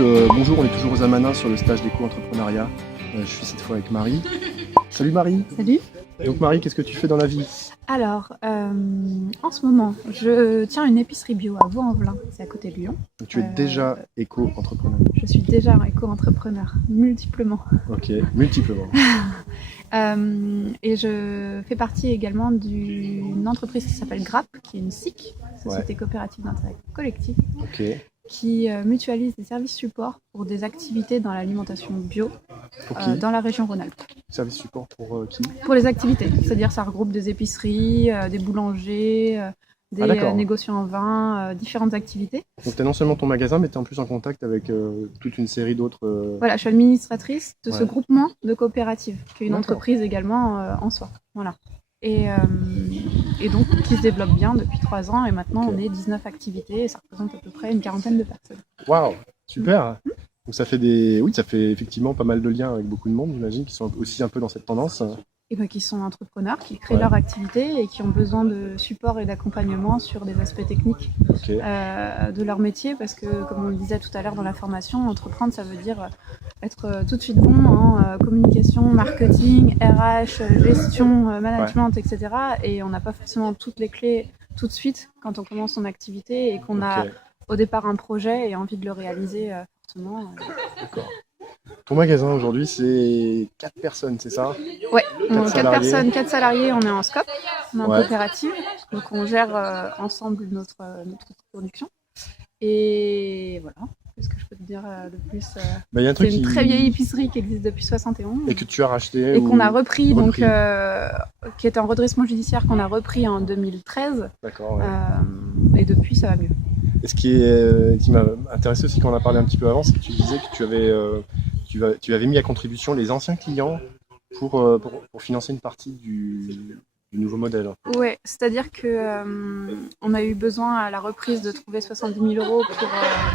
Bonjour, on est toujours aux Amanins sur le stage d'éco-entrepreneuriat. Je suis cette fois avec Marie. Salut Marie. Salut. Donc Marie, qu'est-ce que tu fais dans la vie? Alors, en ce moment, je tiens une épicerie bio à Vaux-en-Velin, c'est à côté de Lyon. Donc, tu es déjà éco-entrepreneur. Je suis déjà un éco-entrepreneur, multiplement. Ok, multiplement. Et je fais partie également d'une entreprise qui s'appelle GRAP, qui est une SIC, Société Coopérative d'Intérêt Collectif, Ok. qui mutualise des services supports pour des activités dans l'alimentation bio dans la région Rhône-Alpes. Service support pour qui? Pour les activités, c'est-à-dire ça regroupe des épiceries, des boulangers, des négociants en vin, différentes activités. Donc tu as non seulement ton magasin, mais tu es en plus en contact avec toute une série d'autres... Voilà, je suis administratrice de ce groupement de coopératives, qui est une entreprise également en soi. Voilà. Et donc qui se développe bien depuis 3 ans, et maintenant on est 19 activités, et ça représente à peu près une 40aine de personnes. Waouh, super. Donc ça fait ça fait effectivement pas mal de liens avec beaucoup de monde, j'imagine, qui sont aussi un peu dans cette tendance. Et qui sont entrepreneurs, qui créent leur activité et qui ont besoin de support et d'accompagnement sur des aspects techniques de leur métier, parce que, comme on le disait tout à l'heure dans la formation, entreprendre, ça veut dire être tout de suite bon en communication, marketing, RH, gestion, management, etc. Et on n'a pas forcément toutes les clés tout de suite quand on commence son activité et qu'on a au départ un projet et envie de le réaliser fortement. D'accord. Ton magasin aujourd'hui, c'est 4 personnes, c'est ça? Ouais, 4 personnes, 4 salariés, on est en SCOP, on est en coopérative, donc on gère ensemble notre production. Et voilà, qu'est-ce que je peux te dire de plus? C'est une très vieille épicerie qui existe depuis 71. Et que tu as racheté et qu'on a repris. Donc qui était en redressement judiciaire, qu'on a repris en 2013. D'accord. Et depuis, ça va mieux. Et ce qui m'a intéressé aussi quand on a parlé un petit peu avant, c'est que tu disais que tu avais mis à contribution les anciens clients pour financer une partie du nouveau modèle. Oui, c'est-à-dire qu'on a eu besoin à la reprise de trouver 70 000 €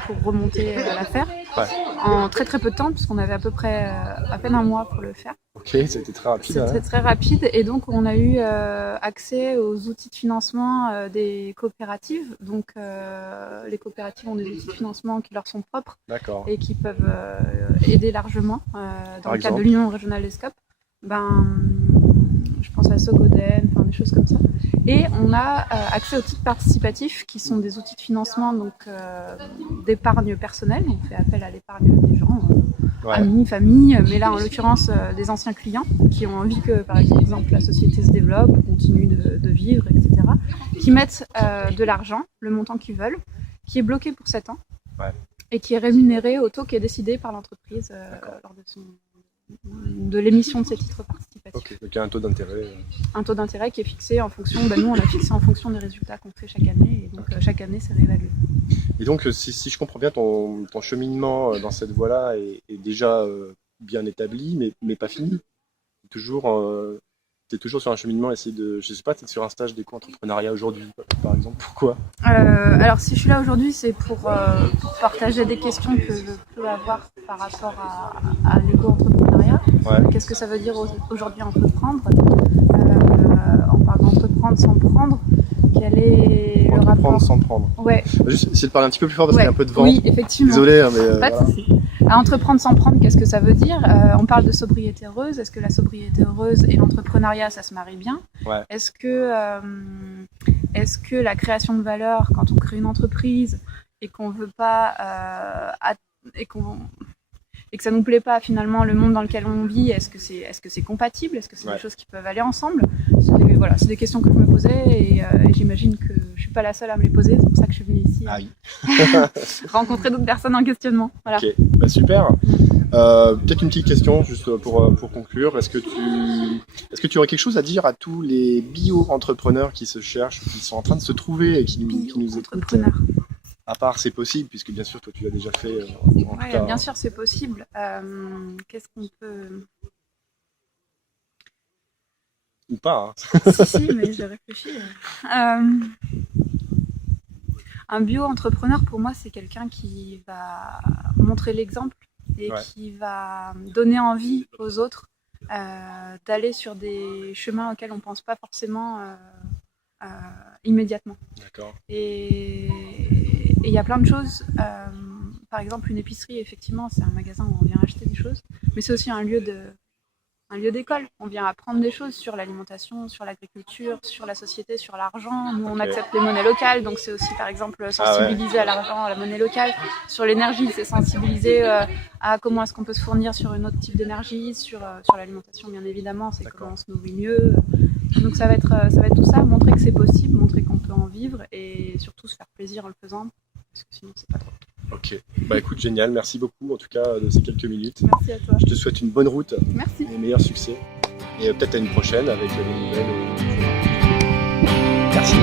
pour remonter l'affaire en très très peu de temps, puisqu'on avait à peu près à peine un mois pour le faire. Ok, c'était très rapide. C'était très rapide, et donc on a eu accès aux outils de financement des coopératives. Donc les coopératives ont des outils de financement qui leur sont propres et qui peuvent aider largement dans le cadre de l'Union régionale des SCOP. Je pense à Sogoden, des choses comme ça. Et on a accès aux titres participatifs, qui sont des outils de financement d'épargne personnelle. On fait appel à l'épargne des gens, amis, famille, mais là en l'occurrence des anciens clients qui ont envie que, par exemple, la société se développe, continue de vivre, etc. Qui mettent de l'argent, le montant qu'ils veulent, qui est bloqué pour 7 ans et qui est rémunéré au taux qui est décidé par l'entreprise lors de l'émission de ces titres participatifs. Ok, donc il y a un taux d'intérêt. Un taux d'intérêt qui est fixé en fonction, nous on l'a fixé en fonction des résultats qu'on fait chaque année, et donc chaque année c'est réévalué. Et donc si je comprends bien, ton cheminement dans cette voie-là est déjà bien établi, mais pas fini. Tu es toujours sur un cheminement, je sais pas, tu es sur un stage d'éco-entrepreneuriat aujourd'hui, par exemple. Pourquoi? Alors si je suis là aujourd'hui, c'est pour partager des questions que je peux avoir par rapport à l'éco-entrepreneuriat. Qu'est-ce que ça veut dire aujourd'hui entreprendre? On parle d'entreprendre sans prendre. Quel est le rapport? Entreprendre sans prendre. Juste essayer de parler un petit peu plus fort parce qu'il y a un peu de vent. Oui, effectivement. Désolé, mais pas de souci. Entreprendre sans prendre, qu'est-ce que ça veut dire? On parle de sobriété heureuse. Est-ce que la sobriété heureuse et l'entrepreneuriat, ça se marie bien? Est-ce que la création de valeur, quand on crée une entreprise et qu'on veut pas et que ça nous plaît pas finalement le monde dans lequel on vit, est-ce que c'est compatible? Est-ce que c'est des choses qui peuvent aller ensemble? C'est des questions que je me posais, et j'imagine que je suis pas la seule à me les poser. C'est pour ça que je suis venue ici rencontrer d'autres personnes en questionnement. Voilà. Ok, super. Peut-être une petite question juste pour conclure. Est-ce que tu aurais quelque chose à dire à tous les bio-entrepreneurs qui se cherchent, qui sont en train de se trouver et qui nous écoutent? À part c'est possible, puisque bien sûr toi tu l'as déjà fait. Bien sûr c'est possible. Qu'est-ce qu'on peut... Ou pas. Si, mais je réfléchis. Un bio-entrepreneur, pour moi, c'est quelqu'un qui va montrer l'exemple et qui va donner envie aux autres d'aller sur des chemins auxquels on ne pense pas forcément immédiatement. D'accord. Et il y a plein de choses par exemple, une épicerie, effectivement, c'est un magasin où on vient acheter des choses, mais c'est aussi un lieu d'école. On vient apprendre des choses sur l'alimentation, sur l'agriculture, sur la société, sur l'argent. Nous, on accepte les monnaies locales, donc c'est aussi, par exemple, sensibiliser à l'argent, à la monnaie locale. Sur l'énergie, c'est sensibiliser à comment est-ce qu'on peut se fournir sur un autre type d'énergie, sur l'alimentation, bien évidemment, c'est comment on se nourrit mieux. Donc ça va être tout ça, montrer que c'est possible, montrer qu'on peut en vivre et surtout se faire plaisir en le faisant, parce que sinon, c'est pas trop. Ok, bah écoute, génial, merci beaucoup en tout cas de ces quelques minutes. Merci à toi. Je te souhaite une bonne route, Merci. des meilleurs succès et peut-être à une prochaine avec des nouvelles. Merci.